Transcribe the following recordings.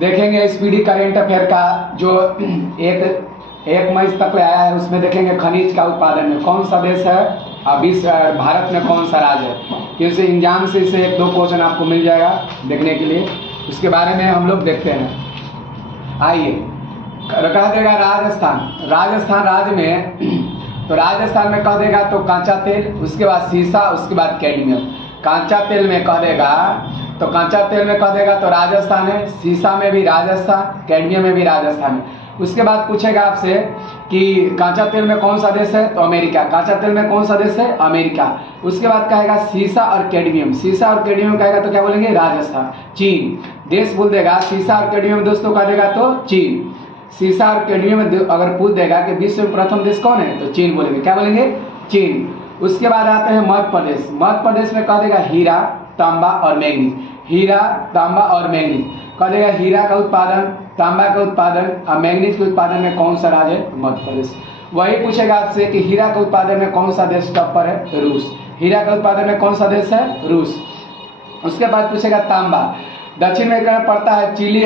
देखेंगे speedy current affair का जो एक मई तक ले आया है, उसमें देखेंगे खनिज का उत्पादन में कौन सा देश है और भारत में कौन सा राज्य है। क्योंकि एग्जाम से इसे 1-2 क्वेश्चन आपको मिल जाएगा देखने के लिए, उसके बारे में हम लोग देखते हैं। आइए, कह देगा राजस्थान राज्य में, तो राजस्थान में कह देगा तो कांचा तेल, उसके बाद सीसा, उसके बाद कैडमियम। कांचा तेल में कह देगा तो कांचा तेल में कह देगा तो राजस्थान है, सीसा में भी राजस्थान, कैडमियम में भी राजस्थान है। उसके बाद पूछेगा आपसे कि कांचा तेल में कौन सा देश है, तो अमेरिका। कांचा तेल में कौन सा देश है, अमेरिका। उसके बाद कहेगा सीसा और कैडमियम, सीसा और कैडमियम कहेगा तो क्या बोलेंगे, राजस्थान। चीन देश बोल देगा, सीसा और कैडमियम दोस्तों कह देगा तो चीन। सीसा और कैडमियम अगर पूछ देगा कि विश्व में प्रथम देश कौन है, तो चीन बोलेंगे। क्या बोलेंगे, चीन। उसके बाद आते हैं मध्य प्रदेश। मध्य प्रदेश में कह देगा हीरा, तांबा और मैंगनीज। हीरा, तांबा और मैंगनीज कह देगा। हीरा का उत्पादन, तांबा का उत्पादन और मैंगनीज के उत्पादन में कौन सा राज्य है, मध्य प्रदेश। वही पूछेगा आपसे कि हीरा के उत्पादन में कौन सा देश टॉप पर है, रूस। हीरा के उत्पादन में कौन सा देश है, रूस। उसके बाद पूछेगा तांबा। दक्षिण में पड़ता है चिली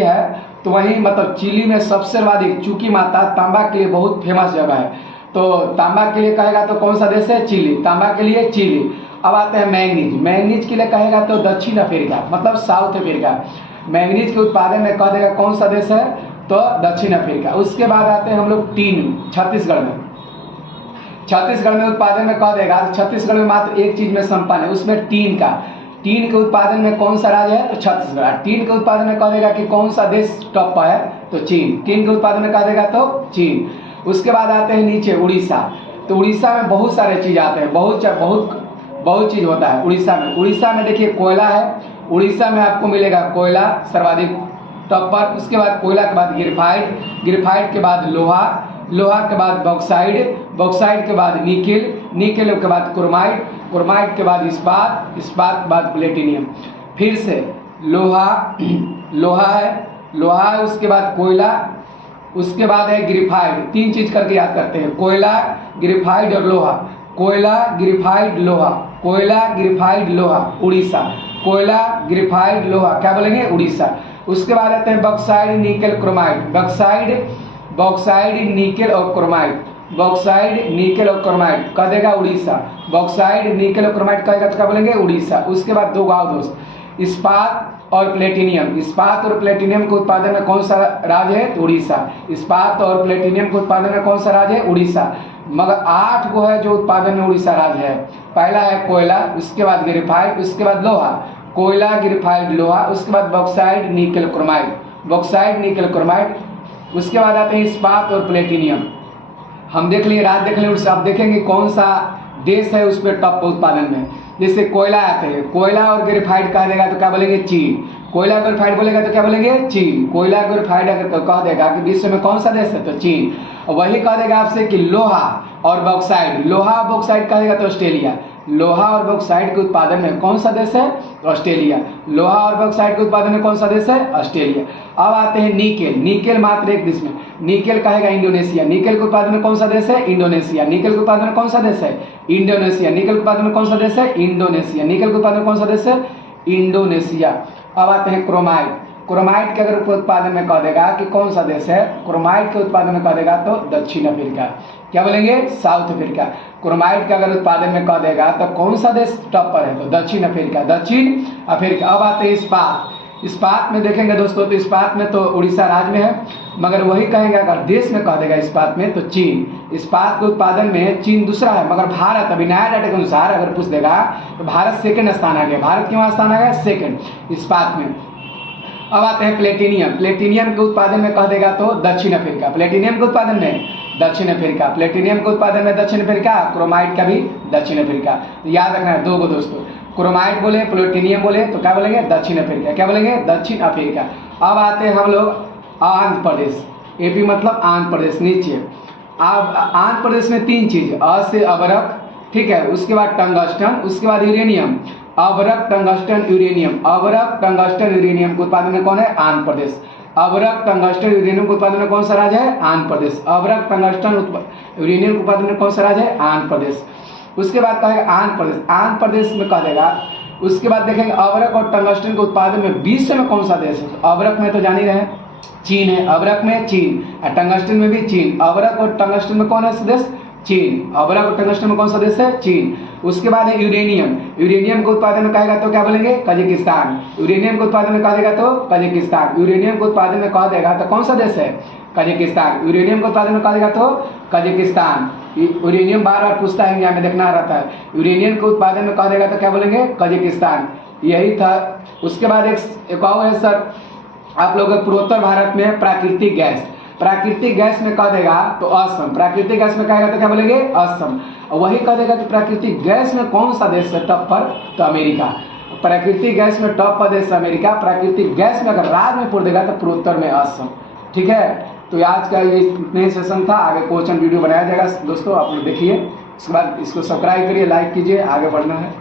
है, तो वहीं मतलब चिली में सबसे सर्वाधिक, चूंकि माता तांबा के लिए बहुत फेमस जगह है, तो तांबा के लिए कहेगा तो कौन सा देश है, चिली। तांबा के लिए चिली। अब आते हैं मैंगनीज। मैंगनीज के लिए कहेगा तो दक्षिण अफ्रीका, मतलब साउथ अफ्रीका। मैंगनीज के उत्पादन में कह देगा कौन सा देश है, तो दक्षिण अफ्रीका। उसके बाद आते हैं हम लोग टीन, छत्तीसगढ़ में। छत्तीसगढ़ में उत्पादन में कह देगा, छत्तीसगढ़ में मात्र एक चीज में संपन्न है, उसमें टीन का। टीन के उत्पादन में कौन सा राज्य है, तो छत्तीसगढ़। टीन के उत्पादन में कह देगा कि कौन सा देश टॉप पर है, तो चीन। टीन के उत्पादन में कह देगा तो चीन। उसके बाद आते हैं नीचे उड़ीसा। तो उड़ीसा में बहुत सारे चीज आते हैं, बहुत चीज होता है उड़ीसा में। उड़ीसा में देखिए कोयला है, उड़ीसा में आपको मिलेगा कोयला सर्वाधिक टॉप पर। उसके बाद कोयला के बाद गिरफाइट, गिरफाइट के बाद लोहा, लोहा के बाद बॉक्साइड, बॉक्साइड के बाद निकेल, निकेल के बाद क्रोमाइट, क्रोमाइट के बाद इस्पात, इस्पात के बाद प्लेटिनियम। फिर से लोहा, लोहा है, उसके बाद कोयला, उसके बाद है ग्रेफाइट। 3 चीज करके याद करते हैं, कोयला, ग्रेफाइट और लोहा। कोयला, ग्रेफाइट, लोहा, कोयला, ग्रेफाइट, लोहा, उड़ीसा। कोयला, ग्रेफाइट, लोहा, क्या बोलेंगे, उड़ीसा। उसके बाद आते हैं bauxite, nickel, chromite. Bauxite, nickel और क्रोमाइट, बॉक्साइड, निकेल और क्रोमाइट कह देगा उड़ीसा। बॉक्साइड, निकेल और क्रोमाइट कहेगा तो क्या बोलेंगे, उड़ीसा। उसके बाद 2 गाँव दोस्त, इस्पात और प्लेटिनियम। इस्पात और प्लेटिनियम के उत्पादन में कौन सा राज्य है, तो उड़ीसा। इस्पात और प्लेटिनियम के उत्पादन में कौन सा राज्य है, उड़ीसा। मगर 8 को है जो उत्पादन में उड़ीसा राज्य है। पहला है कोयला, उसके बाद ग्रेफाइट, उसके बाद लोहा। कोयला, ग्रेफाइट, लोहा, उसके बाद bauxite, nickel, chromite. Bauxite, nickel, chromite. उसके बाद आते हैं इस्पात और प्लेटिनियम। हम देख लिए, राज्य देख लिए, अब देखेंगे कौन सा देश है उस पर टॉप उत्पादन में। जैसे कोयला आते हैं, कोयला और ग्रेफाइट कह देगा तो क्या बोलेंगे, चीन। कोयला ग्रेफाइट बोलेगा तो क्या बोलेंगे, चीन। कोयला ग्रेफाइट अगर कह देगा कि विश्व में कौन सा देश है, तो चीन। वही कह देगा आपसे कि लोहा और बॉक्साइड, लोहा बॉक्साइड कहेगा तो ऑस्ट्रेलिया। लोहा और बॉक्साइड के उत्पादन में कौन सा देश है, ऑस्ट्रेलिया। लोहा और बॉक्साइड के उत्पादन में कौन सा देश है, ऑस्ट्रेलिया। अब आते हैं निकेल। निकेल मात्र एक देश में, निकेल कहेगा इंडोनेशिया। निकेल के उत्पादन में कौन सा देश है, इंडोनेशिया। निकेल के उत्पादन में कौन सा देश है, इंडोनेशिया। निकेल के उत्पादन में कौन सा देश है, इंडोनेशिया। निकेल के उत्पादन में कौन सा देश है, इंडोनेशिया। अब आते हैं क्रोमाइट। क्रोमाइट के अगर उत्पादन में कह देगा कि कौन सा देश है, क्रोमाइट के उत्पादन में कह देगा तो दक्षिण अफ्रीका। क्या बोलेंगे, साउथ अफ्रीका। क्रोमाइट के अगर उत्पादन में कह देगा तो कौन सा देश टॉप पर है, तो दक्षिण अफ्रीका, दक्षिण अफ्रीका। अब आते हैं इस्पात। इस्पात में देखेंगे दोस्तों, तो इस्पात में तो उड़ीसा राज्य में है, मगर वही कहेगा अगर देश में कह देगा इस्पात में तो चीन। इस्पात के उत्पादन में चीन दूसरा है, मगर भारत अभी नया डाटा के अनुसार अगर पूछ देगा तो भारत सेकंड स्थान आ गया। भारत क्यों स्थान आ गया, सेकंड इस्पात में। अब आते हैं प्लेटिनियम। प्लेटिनियम के उत्पादन में कह देगा तो दक्षिण अफ्रीका। प्लेटिनियम के उत्पादन में दक्षिण अफ्रीका। प्लेटिनियम के उत्पादन में दक्षिण अफ्रीका, क्रोमाइट का भी दक्षिण अफ्रीका। तो याद रखना है 2 को दोस्तों, क्रोमाइट बोले, प्लेटिनियम बोले तो क्या बोलेंगे, दक्षिण अफ्रीका। क्या बोलेंगे, दक्षिण अफ्रीका। अब आते हैं हम लोग आंध्र प्रदेश। एपी मतलब आंध्र प्रदेश। नीचे अब आंध्र प्रदेश में 3 चीज, अ से अबरक, ठीक है, उसके बाद टंगस्टन, उसके बाद यूरेनियम। अबरक, टंगस्टन, यूरेनियम। अबरक, टंगस्टन, यूरेनियम के उत्पादन में कौन है, आंध्र प्रदेश। अबरक, टंगस्टन, यूरेनियम के उत्पादन में कौन सा राज्य है, आंध्र प्रदेश। अबरक, टंगस्टन, यूरेनियम के उत्पादन में कौन सा राज्य है, आंध्र प्रदेश। उसके बाद कहेगा आंध्र प्रदेश। आंध्र प्रदेश में कह देगा उसके बाद देखेंगे अवरक और टंगस्टन के उत्पादन में विश्व में कौन सा देश है। अवरक में तो जान ही रहे हैं चीन है, अवरक में चीन, और टंगस्टन में भी चीन। अवरक और टंगस्टन में कौन है देश? चीन। अवरक और टंगस्टन में कौन सा देश है? चीन। उसके बाद है यूरेनियम। यूरेनियम के उत्पादन में कहेगा तो क्या बोलेंगे? कजाकिस्तान। यूरेनियम के उत्पादन में कहा देगा तो कजाकिस्तान। यूरेनियम के उत्पादन में कहा देगा तो कौन सा देश है? कजाकिस्तान। यूरेनियम के उत्पादन में कहा देगा तो कजाकिस्तान। यूरेनियम बार बार पूछता है, यहाँ में देखना रहता है। यूरेनियम के उत्पादन में कहा देगा तो क्या बोलेंगे? कजाकिस्तान। यही था। उसके बाद एक और है सर, आप लोग पूर्वोत्तर भारत में प्राकृतिक गैस। प्राकृतिक गैस में कह देगा तो असम। प्राकृतिक गैस में कहेगा तो क्या बोलेंगे? असम। और वही कह देगा कि प्राकृतिक गैस में कौन सा देश है टॉप पर? तो अमेरिका। प्राकृतिक गैस में टॉप पर देश अमेरिका। प्राकृतिक गैस में अगर राज्य में पूछ देगा तो पूर्वोत्तर में असम। ठीक है, तो आज का ये इतने सेशन था। आगे क्वेश्चन वीडियो बनाया जाएगा दोस्तों, आप लोग देखिए। उसके बाद इसको सब्सक्राइब करिए, लाइक कीजिए, आगे बढ़ना है।